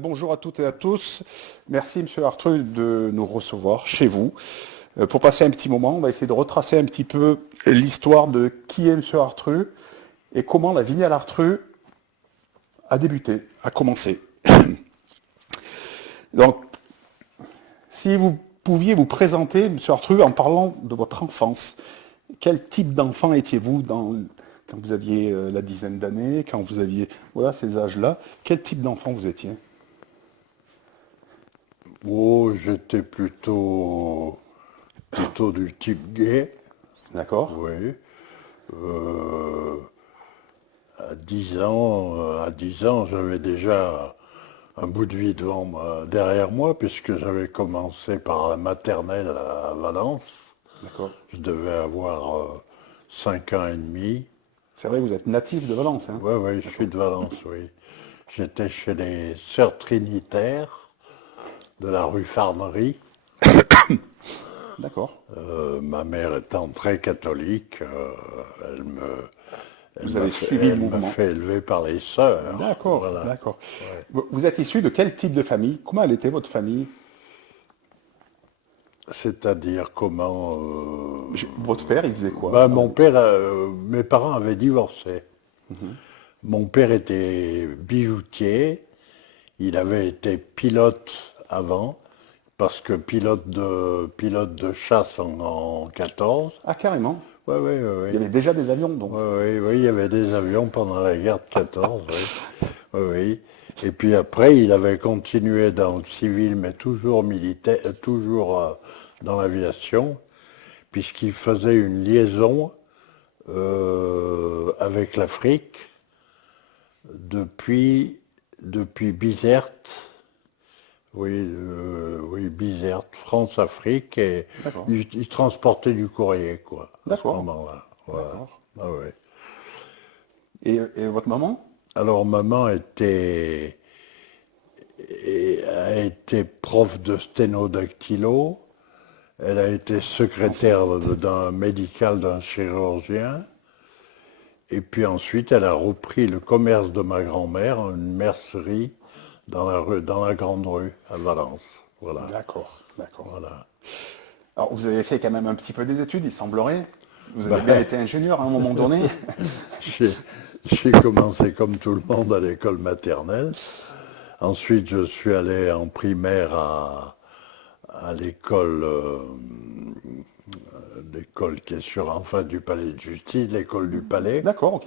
Bonjour à toutes et à tous. Merci, Monsieur Artreux, de nous recevoir chez vous. Pour passer un petit moment, on va essayer de retracer un petit peu l'histoire de qui est Monsieur Artreux et comment la vigne à l'Artreux a débuté, a commencé. Donc, si vous pouviez vous présenter, Monsieur Artreux, en parlant de votre enfance, quel type d'enfant étiez-vous quand vous aviez la dizaine d'années, quand vous aviez ces âges-là, quel type d'enfant vous étiez? Oh, j'étais plutôt du type gay, D'accord. oui. Euh, à 10 ans, j'avais déjà un bout de vie derrière moi, puisque j'avais commencé par la maternelle à Valence. D'accord. Je devais avoir 5 ans et demi. C'est vrai, vous êtes natif de Valence, hein? Oui, oui, je suis D'accord. de Valence, oui. J'étais chez les Sœurs Trinitaires de la rue Farmerie. D'accord. Ma mère étant très catholique, elle me, Vous avez suivi le elle m'a mouvement. fait élever par les sœurs. D'accord, Voilà. d'accord. Ouais. Vous êtes issu de quel type de famille? Comment elle était votre famille? C'est-à-dire comment... Votre père, il faisait quoi? bah, mon père, mes parents avaient divorcé. Mon père était bijoutier. Il avait été pilote avant, parce que pilote de chasse en 14. Ah, carrément. Oui, oui, Il y oui. avait déjà des avions, donc. Oui, oui, oui, il y avait des avions pendant la guerre de 14, oui. Oui, oui. Et puis après, il avait continué dans le civil, mais toujours militaire, toujours dans l'aviation, puisqu'il faisait une liaison avec l'Afrique depuis Bizerte, oui, oui, Bizerte, France-Afrique, et D'accord. il transportait du courrier, quoi, à ce D'accord. moment-là. Voilà. D'accord. Ah, ouais. Et votre maman? Alors maman a été prof de sténodactylo, elle a été secrétaire d'un médical d'un chirurgien, et puis ensuite elle a repris le commerce de ma grand-mère, une mercerie dans la Grande Rue à Valence. Voilà, D'accord, d'accord. voilà. Alors, vous avez fait quand même un petit peu des études, il semblerait. Vous avez bien Ben, été ingénieur à un moment donné. j'ai j'ai commencé comme tout le monde à l'école maternelle. Ensuite, je suis allé en primaire à l'école qui est en face du palais de justice, l'école du palais, D'accord, ok.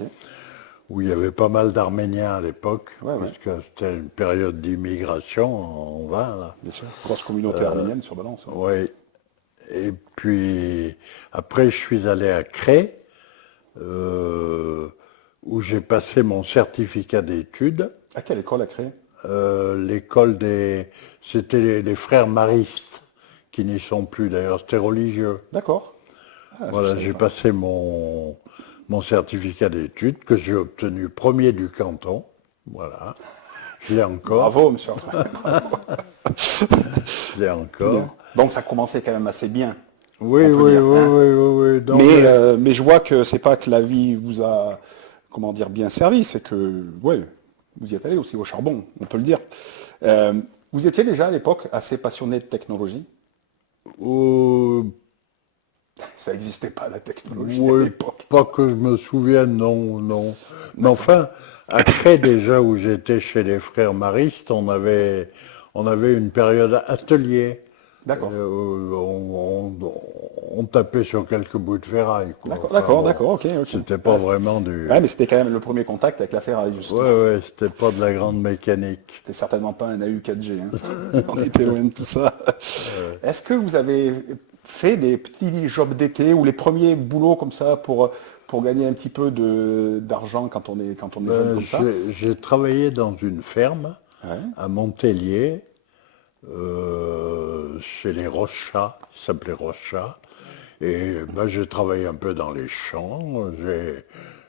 où il y avait pas mal d'Arméniens à l'époque, Ouais, ouais, puisque c'était une période d'immigration en vain, là. bien sûr. Grosse communauté arménienne sur Valence. Ouais. Oui. Et puis, après, je suis allé à Cré, euh, où j'ai passé mon certificat d'études. À quelle école a créé? L'école c'était les frères maristes, qui n'y sont plus d'ailleurs, c'était religieux. D'accord. Ah, je ne Voilà, savais j'ai pas. passé mon certificat d'études que j'ai obtenu premier du canton. Voilà, je l'ai encore, Bravo, monsieur. je l'ai C'est bien. encore. Donc ça commençait quand même assez bien, Oui, on peut oui, oui, dire, hein. oui, oui, oui. Donc, Mais je vois que c'est pas que la vie vous a, comment dire, bien servi, c'est que, ouais, vous y êtes allé aussi au charbon, on peut le dire. Euh, Vous étiez déjà à l'époque assez passionné de technologie. euh, Ça n'existait pas la technologie à oui, l'époque. pas que je me souvienne, non, non. Mais enfin, après déjà où j'étais chez les frères maristes, on avait une période atelier. D'accord. On tapait sur quelques bouts de ferraille, quoi. D'accord, Enfin d'accord, bon, d'accord, ok, ok. c'était pas Ouais, vraiment du... ouais, mais c'était quand même le premier contact avec la ferraille, Ouais, justement. ouais, c'était pas de la grande mécanique. C'était certainement pas un AU 4G, hein. On était loin de tout ça. Est-ce que vous avez fait des petits jobs d'été ou les premiers boulots comme ça pour gagner un petit peu d'argent quand on est jeune Ben, comme ça? j'ai travaillé dans une ferme Ouais. à Montélier, chez les Rochats, ça s'appelait Rochat. Et ben, j'ai travaillé un peu dans les champs,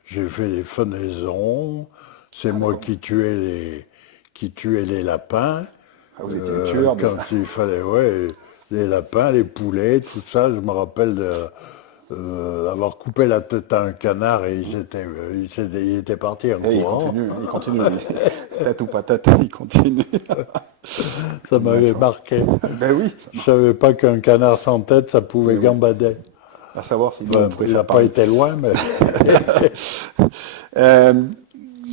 j'ai fait les fenaisons, c'est Ah, moi d'accord. qui tuais les lapins, Ah, vous étiez un tueur quand déjà. il fallait, ouais, les lapins, les poulets, tout ça, je me rappelle avoir coupé la tête à un canard et il était parti en Et il courant. continue, hein, il continue. Lui. Tête ou pas tête, il continue. Ça m'avait marqué. Ben oui, Je savais pas qu'un canard sans tête, ça pouvait Oui. gambader. à savoir si Enfin, on pouvait il n'a faire pas pareil. été loin, mais Euh,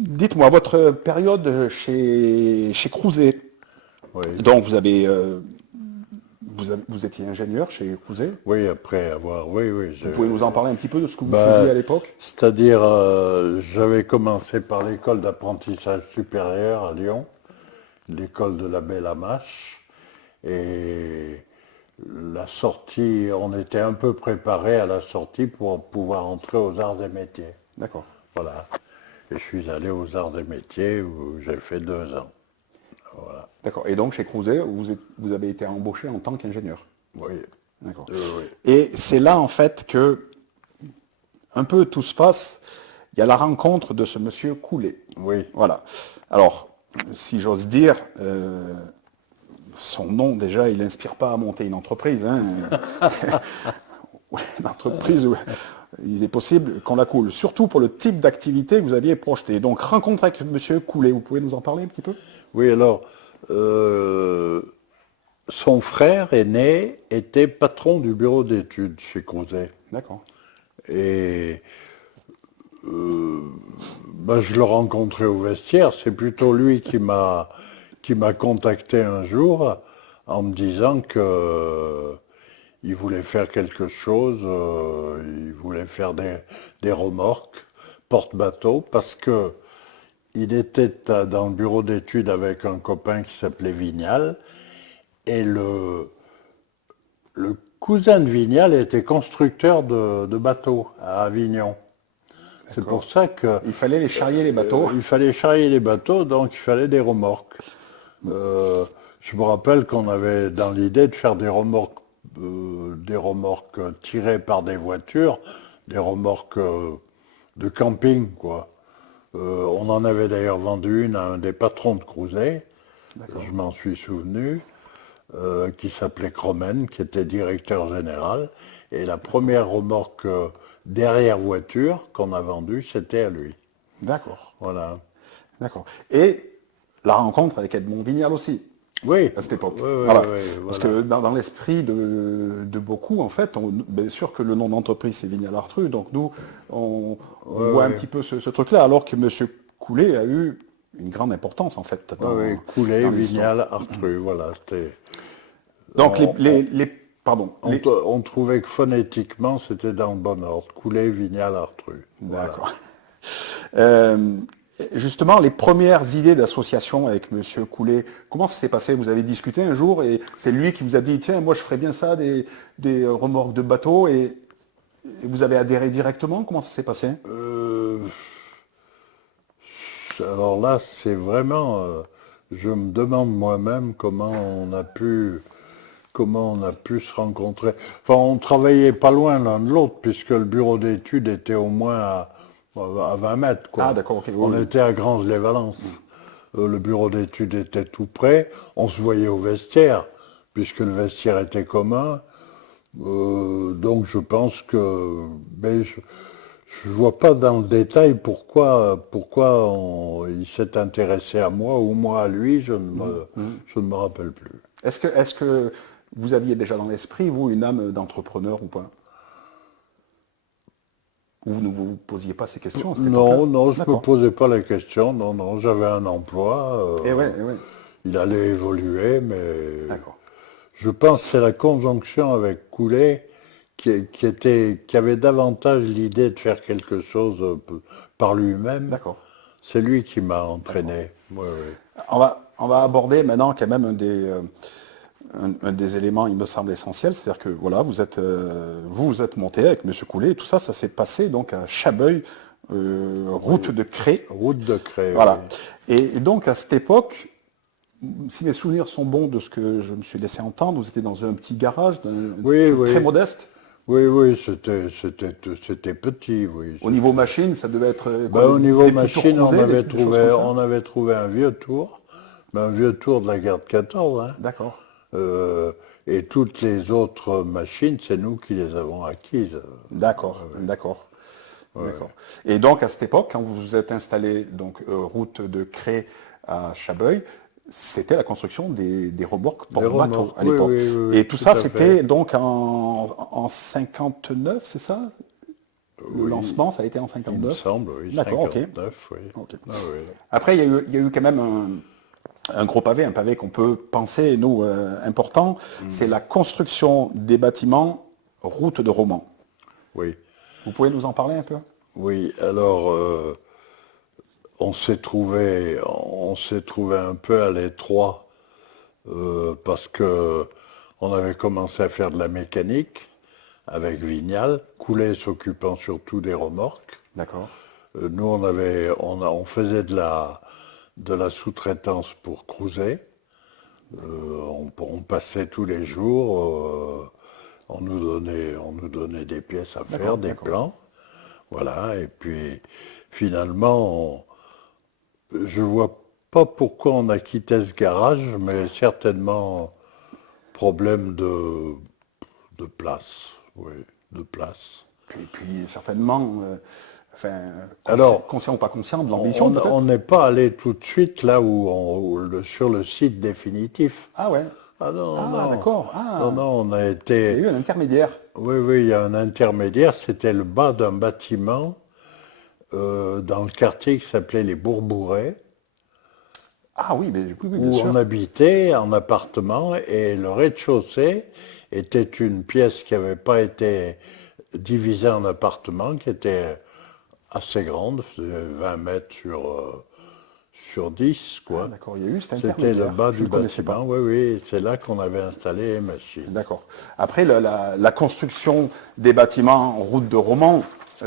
Dites-moi, votre période chez Crouzet, oui. donc vous étiez ingénieur chez Crouzet. Oui, après avoir, oui, Vous pouvez nous en parler un petit peu de ce que vous Ben, faisiez à l'époque? c'est-à-dire, j'avais commencé par l'école d'apprentissage supérieur à Lyon, l'école de la Belle Amache, et la sortie, on était un peu préparé à la sortie pour pouvoir entrer aux arts et métiers. D'accord. Voilà. Et je suis allé aux arts et métiers où j'ai fait 2 ans. Voilà. D'accord. Et donc chez Crouzet, vous avez été embauché en tant qu'ingénieur. Oui. D'accord. Oui. Et c'est là en fait que un peu tout se passe. Il y a la rencontre de ce monsieur Coulet. Oui. Voilà. Alors, si j'ose dire, son nom déjà, il n'inspire pas à monter une entreprise. Hein. Ouais, une entreprise où il est possible qu'on la coule. Surtout pour le type d'activité que vous aviez projeté. Donc, rencontre avec monsieur Coulet, vous pouvez nous en parler un petit peu? Oui, alors, son frère aîné était patron du bureau d'études chez Crouzet. D'accord. Et je l'ai rencontré au vestiaire. C'est plutôt lui qui m'a contacté un jour en me disant que il voulait faire quelque chose. Il voulait faire des remorques porte-bateau parce que il était dans le bureau d'études avec un copain qui s'appelait Vignal. Et le cousin de Vignal était constructeur de bateaux à Avignon. C'est pour ça que Il fallait les charrier les bateaux. il fallait charrier les bateaux, donc il fallait des remorques. Je me rappelle qu'on avait dans l'idée de faire des remorques tirées par des voitures, des remorques de camping, quoi. On en avait d'ailleurs vendu une à un des patrons de Crouzet, je m'en suis souvenu, qui s'appelait Cromen, qui était directeur général. Et la première remorque derrière voiture qu'on a vendue, c'était à lui. D'accord. Voilà. D'accord. Et la rencontre avec Edmond Vignal aussi, Oui. à cette époque. Oui, oui, Voilà. oui, Parce voilà. que dans l'esprit de beaucoup, en fait, bien sûr que le nom d'entreprise c'est Vignal Artru, donc nous, on voit un petit peu ce truc-là, alors que M. Coulet a eu une grande importance, en fait. Oui, Coulet, dans l'histoire. Vignal, Artru, voilà. Donc, On- pardon. on trouvait que phonétiquement, c'était dans le bon ordre. Coulet, Vignal, Artru. Voilà. D'accord. Euh, Justement, les premières idées d'association avec M. Coulet, comment ça s'est passé? Vous avez discuté un jour et c'est lui qui vous a dit, tiens, moi je ferais bien ça, des remorques de bateaux, et vous avez adhéré directement? Comment ça s'est passé? Alors là, c'est vraiment, je me demande moi-même comment on a pu se rencontrer. Enfin, on travaillait pas loin l'un de l'autre, puisque le bureau d'études était au moins à 20 mètres, quoi. Ah, d'accord, ok, oui, On oui. était à Granges-les-Valences. Le bureau d'études était tout près. On se voyait au vestiaire, puisque le vestiaire était commun. Donc je pense que, mais je vois pas dans le détail pourquoi il s'est intéressé à moi ou moi à lui, je ne me rappelle plus. Est-ce que vous aviez déjà dans l'esprit, vous, une âme d'entrepreneur ou pas? Ou vous ne vous posiez pas ces questions à cette époque-là? Non, je ne me D'accord. posais pas la question, non, j'avais un emploi, Eh ouais, eh ouais. il allait évoluer, mais D'accord. je pense que c'est la conjonction avec Coulet qui avait davantage l'idée de faire quelque chose par lui-même. D'accord. C'est lui qui m'a entraîné. Oui, oui. On va aborder maintenant quand même un des éléments, il me semble, essentiels. C'est-à-dire que voilà, vous êtes monté avec M. Coulet, et tout ça, ça s'est passé donc à Chabeuil, route de Cré. Route de Cré. Voilà. Oui. Et donc à cette époque, si mes souvenirs sont bons de ce que je me suis laissé entendre, vous étiez dans un petit garage, Oui, oui. très modeste. Oui, c'était petit, oui. Au niveau machine, ça devait être Au niveau des petits tours machine, croisés, des choses comme ça. on avait trouvé un vieux tour, mais un vieux tour de la guerre de 14, hein. D'accord. Et toutes les autres machines, c'est nous qui les avons acquises. D'accord, d'accord. D'accord. Et donc à cette époque, quand vous vous êtes installé donc route de Cré à Chabeuil, c'était la construction des remorques pour Des bateaux remorques, à oui, l'époque. oui, oui, Et oui, tout tout ça, à c'était fait. donc en 59, c'est ça? Le Oui, lancement, ça a été en il me 59. semble, oui, D'accord, ok. 59, oui. Ok. Ah oui. Après, il y a eu quand même un gros pavé, un pavé qu'on peut penser, nous, important, c'est la construction des bâtiments route de Romans. Oui, Vous pouvez nous en parler un peu? oui. Alors, on s'est trouvé un peu à l'étroit parce que on avait commencé à faire de la mécanique avec Vignal, Coulet s'occupant surtout des remorques. D'accord. Nous, on faisait de la sous-traitance pour Crouzet. On passait tous les jours, on nous donnait des pièces à faire, D'accord, des d'accord. plans. Voilà, et puis finalement, je vois pas pourquoi on a quitté ce garage, mais certainement problème de place, oui, de place. Puis certainement, enfin, Alors, conscient ou pas conscient, de l'ambition on peut-être? n'est pas allé tout de suite là sur le site définitif. Ah ouais. Ah non, Ah non, d'accord. non, Ah, non, on a il y a été... eu un intermédiaire. Oui, oui, il y a un intermédiaire, c'était le bas d'un bâtiment dans le quartier qui s'appelait les Bourbourets, Ah oui, mais oui, oui, bien où on sûr. habitait en appartement et le rez-de-chaussée était une pièce qui n'avait pas été divisée en appartements, qui était assez grande, faisait 20 mètres sur 10, Ah quoi. d'accord, il y a eu cet C'était le intermédiaire. bas Je du ne connaissais bâtiment, pas. oui, oui, c'est là qu'on avait installé les machines. D'accord. Après, la construction des bâtiments en route de Romans,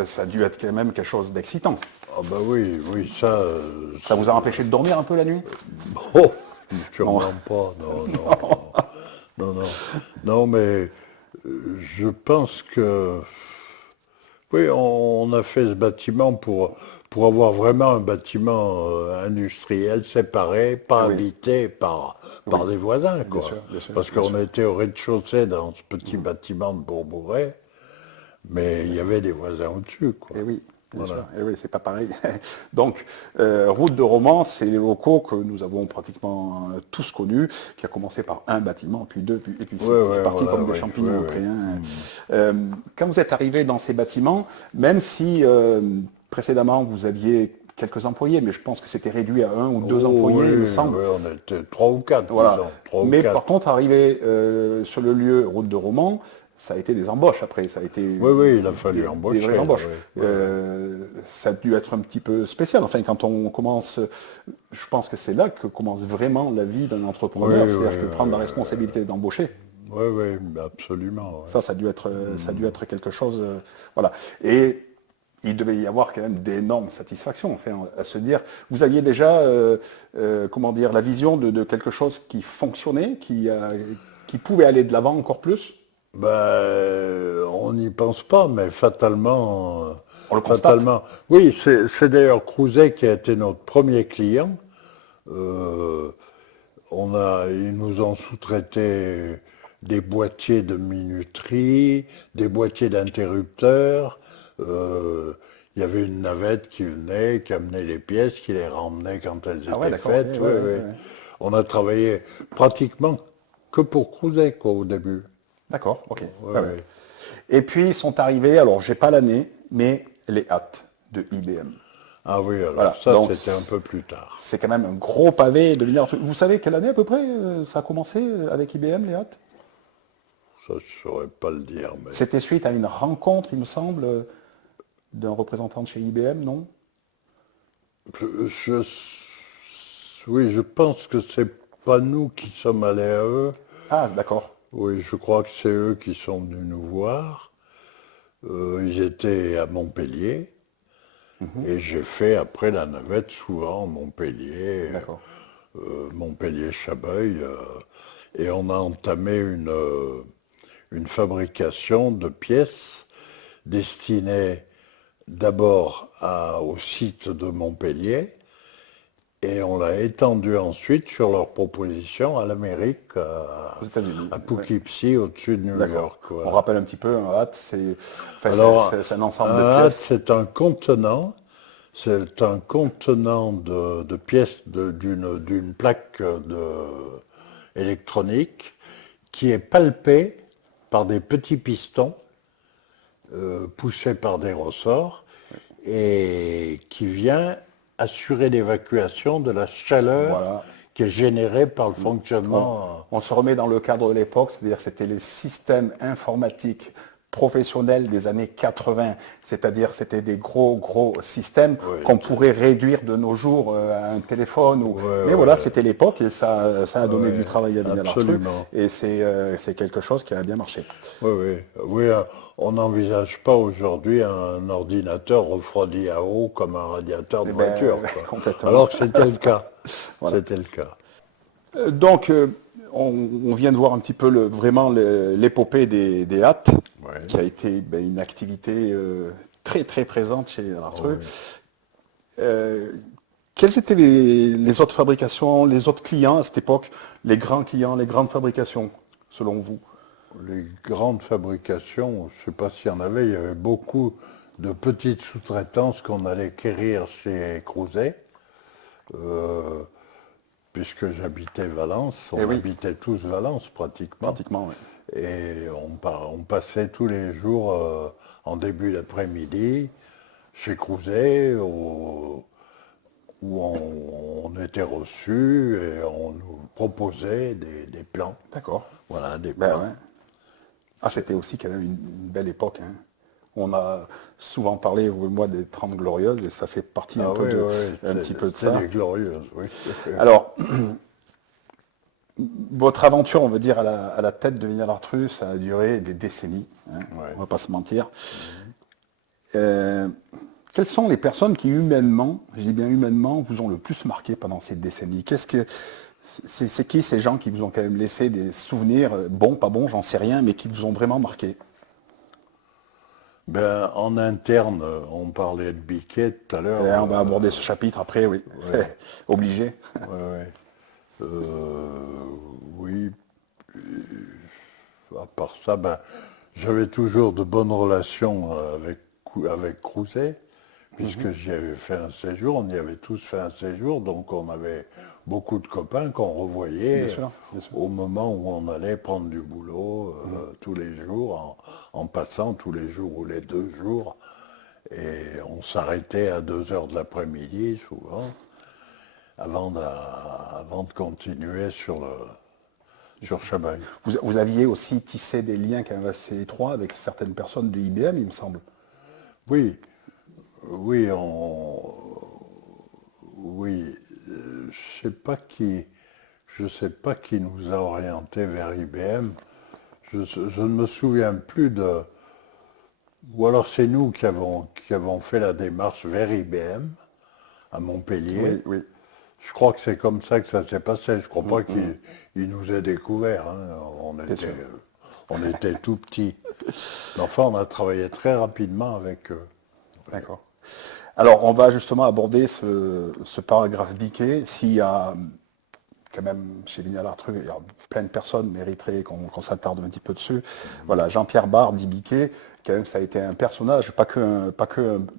ça a dû être quand même quelque chose d'excitant. Ah bah oui, oui, ça, Ça vous a empêché de dormir un peu la nuit? oh, Non. sûrement pas, non, non, non, non, non, non, mais je pense que, oui, on a fait ce bâtiment pour avoir vraiment un bâtiment industriel séparé, Ah pas oui, habité par des voisins, bien quoi. sûr, bien sûr, Parce bien qu'on sûr. était au rez-de-chaussée dans ce petit bâtiment de Bourbourg, mais il y avait des voisins au-dessus, Eh quoi. oui, bien sûr. Voilà. Eh oui, c'est pas pareil. Donc, route de Romans, c'est les locaux que nous avons pratiquement tous connus, qui a commencé par un bâtiment, puis deux, et puis Ouais, c'est ouais, parti voilà, comme des ouais, champignons ouais, après, ouais. hein. Quand vous êtes arrivé dans ces bâtiments, même si précédemment vous aviez quelques employés, mais je pense que c'était réduit à un ou deux Oh employés, oui, il me semble. oui, on était trois ou quatre, Voilà. disons, trois ou Mais par quatre. contre, arrivé sur le lieu route de Romans, ça a été des embauches après, ça a été Oui, oui, il a fallu des vraies embaucher, là, embauches. oui. Oui, oui. Ça a dû être un petit peu spécial. Enfin, quand on commence, je pense que c'est là que commence vraiment la vie d'un Oui, entrepreneur, c'est-à-dire oui, que prendre la responsabilité d'embaucher. oui, oui, absolument. Ouais. Ça a dû être, ça a dû être quelque chose, voilà. Et il devait y avoir quand même d'énormes satisfactions, enfin, à se dire, vous aviez déjà, comment dire, la vision de quelque chose qui fonctionnait, qui pouvait aller de l'avant encore plus. Ben, on n'y pense pas, mais fatalement, On le constate. fatalement. Oui, c'est d'ailleurs Crouzet qui a été notre premier client. Euh, ils nous ont sous-traité des boîtiers de minuterie, des boîtiers d'interrupteurs. Il y avait une navette qui venait, qui amenait les pièces, qui les ramenait quand elles Ah ouais, étaient d'accord. faites. Ouais, Oui, ouais, ouais, oui. ouais. On a travaillé pratiquement que pour Crouzet, quoi, au début. D'accord, ok. Oui, Ouais, ouais. oui. Et puis sont arrivés, alors j'ai pas l'année, mais les hâtes de IBM. Ah oui, alors Voilà, ça, donc c'était un peu plus tard. c'est quand même un gros pavé de venir. Vous savez quelle année à peu près ça a commencé avec IBM, les hâtes? Ça, je ne saurais pas le dire, mais... C'était suite à une rencontre, il me semble, d'un représentant de chez IBM, non? je- oui, je pense que c'est pas nous qui sommes allés à eux. Ah, d'accord. Oui, je crois que c'est eux qui sont venus nous voir. Ils étaient à Montpellier. Et j'ai fait après la navette souvent Montpellier, D'accord. Montpellier-Chabeuil. Et on a entamé une fabrication de pièces destinées d'abord au site de Montpellier et on l'a étendue ensuite sur leur proposition à l'Amérique, Aux États-Unis. à Ouais. Poughkeepsie au-dessus de New D'accord. York. On Voilà. rappelle un petit peu, un hâte, c'est enfin, Alors, c'est un ensemble de un hâte, pièces. c'est un contenant, C'est un contenant de pièces d'une plaque électronique qui est palpé par des petits pistons poussés par des ressorts et qui vient assurer l'évacuation de la chaleur Voilà. qui est générée par le fonctionnement. On se remet dans le cadre de l'époque, c'est-à-dire c'était les systèmes informatiques professionnels des années 80, c'est-à-dire c'était des gros systèmes qu'on pourrait réduire de nos jours à un téléphone. Mais voilà, c'était l'époque et ça a donné du travail à Vignal Artreux et c'est quelque chose qui a bien marché. Oui, on n'envisage pas aujourd'hui un ordinateur refroidi à eau comme un radiateur de voiture. Complètement. Alors que c'était le cas. Voilà. C'était le cas. Donc, on vient de voir un petit peu vraiment l'épopée des hâtes, qui a été une activité très présente chez Artreux. Quelles étaient les autres fabrications, les autres clients à cette époque, les grands clients, les grandes fabrications, selon vous? Les grandes fabrications, je ne sais pas s'il y en avait, il y avait beaucoup de petites sous-traitances qu'on allait quérir chez Crouzet. Puisque j'habitais Valence, on habitait tous Valence pratiquement. Pratiquement, oui. Et on passait tous les jours en début d'après-midi chez Crouzet où on était reçus et on nous proposait des plans. D'accord. Voilà, des plans. Ah, c'était aussi quand même une belle époque. Hein. On a souvent parlé, vous et moi, des 30 Glorieuses, et ça fait partie un petit peu de ça. C'est les Glorieuses, oui. Alors, votre aventure, on va dire, à la tête de Vignal Artreux, ça a duré des décennies, hein, on ne va pas se mentir. Quelles sont les personnes qui humainement, je dis bien humainement, vous ont le plus marqué pendant ces décennies? C'est qui ces gens qui vous ont quand même laissé des souvenirs, bons, pas bons, j'en sais rien, mais qui vous ont vraiment marqué? En interne, on parlait de Biquet tout à l'heure. On va aborder ce chapitre après, oui. Obligé. Oui. À part ça, j'avais toujours de bonnes relations avec Crouzet, puisque j'y avais fait un séjour, on y avait tous fait un séjour, donc on avait beaucoup de copains qu'on revoyait bien sûr. au moment où on allait prendre du boulot tous les jours, en passant tous les jours ou les 2 jours, et on s'arrêtait à 2 heures de l'après-midi souvent, avant de continuer sur Chabaille. Vous aviez aussi tissé des liens quand même assez étroits avec certaines personnes de IBM, il me semble. Oui, je sais pas qui nous a orientés vers IBM. Je ne me souviens plus de. Ou alors c'est nous qui avons fait la démarche vers IBM à Montpellier. Oui. Je crois que c'est comme ça que ça s'est passé. Je crois pas qu'il nous ait découverts. Hein. On était tout petits. Mais enfin, on a travaillé très rapidement avec eux. D'accord. Alors, on va justement aborder ce paragraphe Biquet. S'il y a quand même, chez Vignal Artreux, il y a plein de personnes mériteraient qu'on s'attarde un petit peu dessus. Voilà, Jean-Pierre Barre dit Biquet, quand même, ça a été un personnage, pas que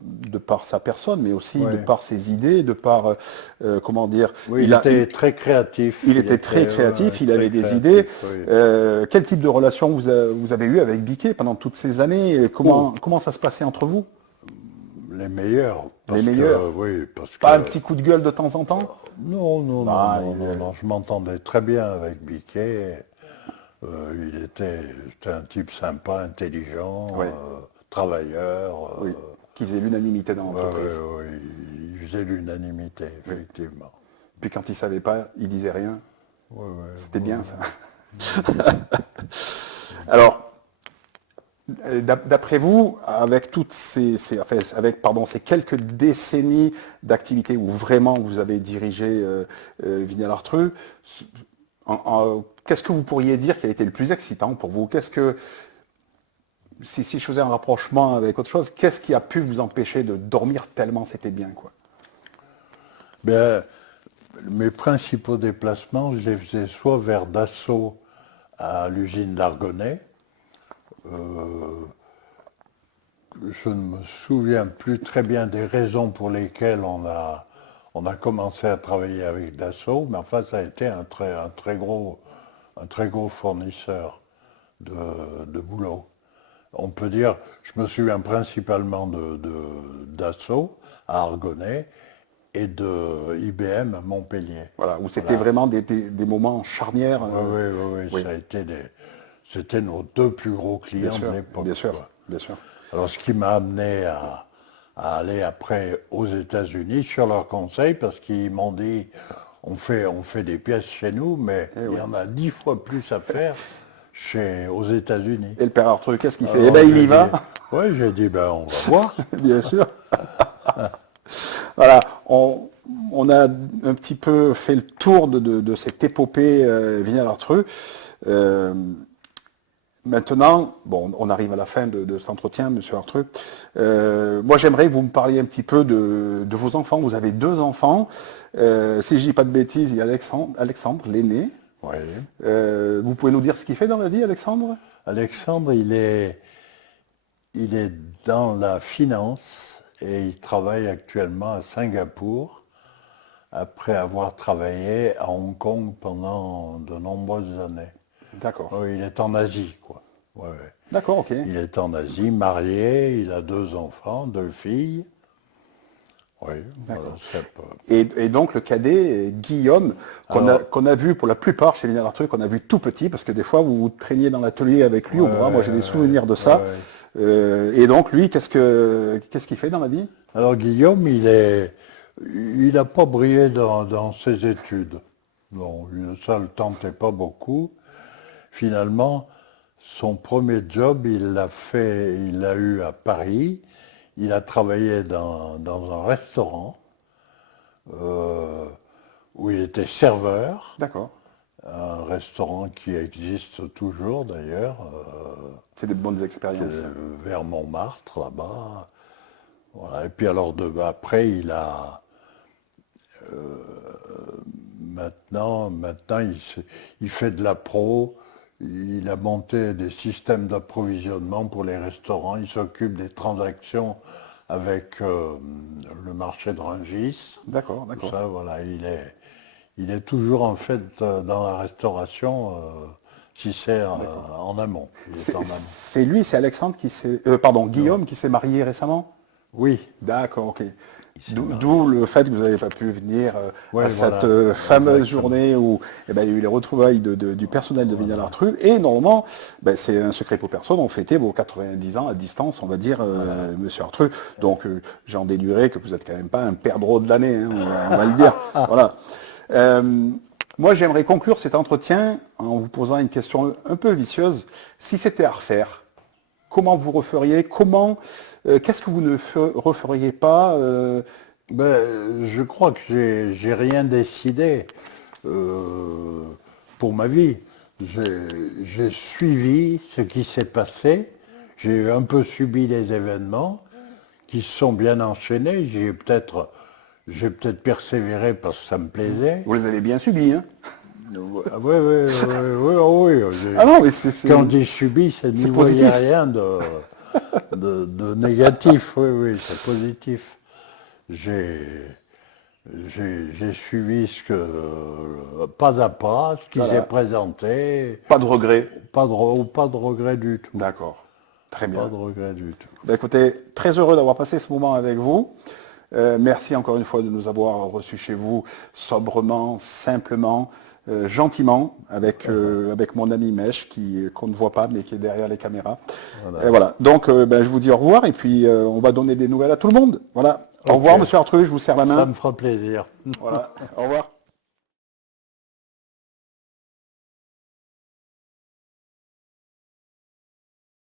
de par sa personne, mais aussi de par ses idées, de par, comment dire... Oui, il était très créatif. Il était très créatif, il avait des idées. Quel type de relation vous avez eu avec Biquet pendant toutes ces années? Comment ça se passait entre vous? Les meilleurs. Les meilleurs. Oui, parce pas que... un petit coup de gueule de temps en temps? Non, je m'entendais très bien avec Biquet. C'était un type sympa, intelligent, travailleur. Qui faisait l'unanimité dans l'entreprise. Oui, il faisait l'unanimité, effectivement. Puis quand il ne savait pas, il disait rien. C'était bien ça. Alors, d'après vous, avec toutes ces quelques décennies d'activité où vraiment vous avez dirigé Vignal Artreux, qu'est-ce que vous pourriez dire qui a été le plus excitant pour vous? Si je faisais un rapprochement avec autre chose, qu'est-ce qui a pu vous empêcher de dormir tellement c'était bien, quoi? Mes principaux déplacements, je les faisais soit vers Dassault à l'usine d'Argonnet, je ne me souviens plus très bien des raisons pour lesquelles on a commencé à travailler avec Dassault, mais enfin ça a été un très gros fournisseur de boulot. On peut dire, je me souviens principalement Dassault à Argonay et de IBM à Montpellier. Voilà, où c'était vraiment des moments charnières. Oui. C'était nos deux plus gros clients de l'époque. Bien sûr, bien sûr. Alors ce qui m'a amené à aller après aux États-Unis sur leur conseil, parce qu'ils m'ont dit, on fait des pièces chez nous, mais il y en a 10 fois plus à faire aux États-Unis. Et le père Arthur, qu'est-ce qu'il fait? Eh bien, il y va. Oui, j'ai dit, ben on va voir. Bien sûr. Voilà, on a un petit peu fait le tour de cette épopée Vignal Artreux. Maintenant, bon, on arrive à la fin de cet entretien, Monsieur Artreux. Moi, j'aimerais que vous me parliez un petit peu de vos enfants. Vous avez 2 enfants. Si je ne dis pas de bêtises, il y a Alexandre, l'aîné. Oui. Vous pouvez nous dire ce qu'il fait dans la vie, Alexandre? Alexandre, il est dans la finance et il travaille actuellement à Singapour après avoir travaillé à Hong Kong pendant de nombreuses années. D'accord. Oui, il est en Asie, quoi. Ouais. D'accord, ok. Il est en Asie, marié, il a 2 enfants, 2 filles. Oui, voilà, et donc le cadet, Guillaume, qu'on a vu pour la plupart chez Vignal Artreux, qu'on a vu tout petit, parce que des fois vous traîniez dans l'atelier avec lui au bras, moi j'ai des souvenirs de ça. Et donc lui, qu'est-ce qu'il fait dans la vie? Alors Guillaume, il n'a pas brillé dans ses études. Non, ça ne le tentait pas beaucoup. Finalement, son premier job, il l'a eu à Paris. Il a travaillé dans un restaurant où il était serveur. D'accord. Un restaurant qui existe toujours d'ailleurs. C'est des bonnes expériences. Vers Montmartre, là-bas. Voilà. Et puis alors après, maintenant il fait de la pro. Il a monté des systèmes d'approvisionnement pour les restaurants. Il s'occupe des transactions avec le marché de Rungis. D'accord, d'accord. Ça, voilà, il est toujours en fait dans la restauration, si c'est en amont. C'est lui, c'est Alexandre Guillaume qui s'est marié récemment? Oui. D'accord, ok. D'où le fait que vous n'avez pas pu venir à cette fameuse journée où il y a eu les retrouvailles du personnel de Vignal Artreux. Et normalement, c'est un secret pour personne, on fêtait vos 90 ans à distance, on va dire, Monsieur Artreux. Donc j'en déduirai que vous n'êtes quand même pas un perdreau de l'année, hein, on va le dire. Voilà. Moi, j'aimerais conclure cet entretien en vous posant une question un peu vicieuse. Si c'était à refaire, comment vous referiez? Qu'est-ce que vous ne referiez pas? Je crois que j'ai rien décidé pour ma vie. J'ai suivi ce qui s'est passé. J'ai un peu subi les événements qui se sont bien enchaînés. J'ai peut-être persévéré parce que ça me plaisait. Vous les avez bien subis, hein? Oui. Ah non, mais quand on dit subi, c'est n'y voyez rien de négatif. Oui, c'est positif. J'ai suivi pas à pas, ce qui s'est présenté. Pas de regret? Pas de regret du tout. D'accord. Très bien. Pas de regret du tout. Écoutez, très heureux d'avoir passé ce moment avec vous. Merci encore une fois de nous avoir reçus chez vous sobrement, simplement, gentiment, avec mon ami Mèche, qu'on ne voit pas, mais qui est derrière les caméras. Voilà. Et voilà. Donc, je vous dis au revoir, et puis on va donner des nouvelles à tout le monde. Voilà. Au revoir, Monsieur Artreux, je vous serre la main. Ça me fera plaisir. Voilà. Au revoir.